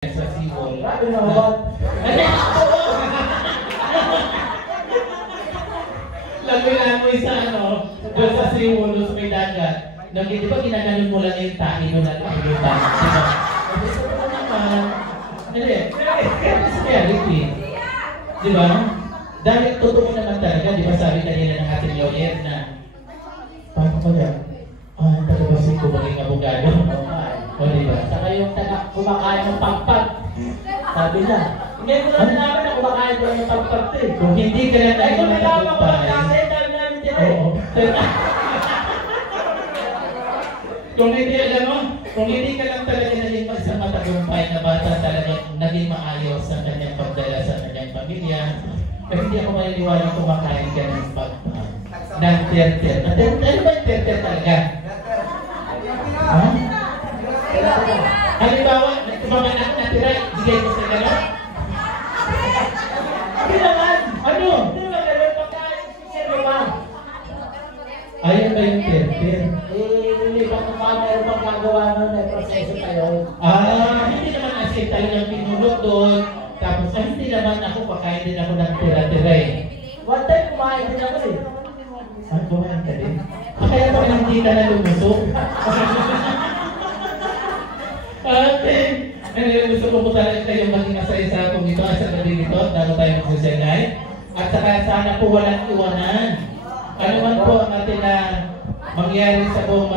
Sa seawall. Grabe naman. Langoy-langoy sa doon sa seawall, doon sa may dagat. Di ba ginaganon mo lang yung tahi mo na lang yung tahi? Sabi ko naman, hindi, it's reality. Di ba? Dahil totoo naman talaga, di ba sabi kanila ng ating lawyer na, paano pa yan? Tagabasin ko maging abogado. O di ba? Saka yung kumakain ng pagpag. Sabi na. Hindi ko na nalaman na kumakain ko ng pagpag eh. Kung hindi ka na tayo Kung nalaman ko ng matagumpay. kasi, dami namin dito eh. Oo. Kung hindi alam mo, kung hindi ka lang talaga naging isang matagumpay na bata talaga naging maayos sa kanyang pagdala sa kanyang pamilya, pero hindi ako maniniwala kumakain ka ng pagpag. Ng ter-ter. Ano ba yung ter-ter talaga? Ha? Halimbawa, mga anak na tira, bigay mo sa gano'n? Hindi naman. Ano? Hindi naman ganun pagkain. Sino ba? Ayun ba yung ter-ter? Hindi pa kung meron pang gagawa nun, may proseso tayo. Hindi naman asin talagang pinulot doon. Tapos, hindi naman ako, pakain din ako ng tira-tira eh. One time, kumain din ako eh. Kumain ka din? Kaya pa hindi ka na lumusok. Anyway, gusto ko po talaga kayong maging masaya sa akong ito at sa gabi nito bago tayo mag-social night. At saka sana po walang iwanan. Ano man po ang ating mangyari sa buong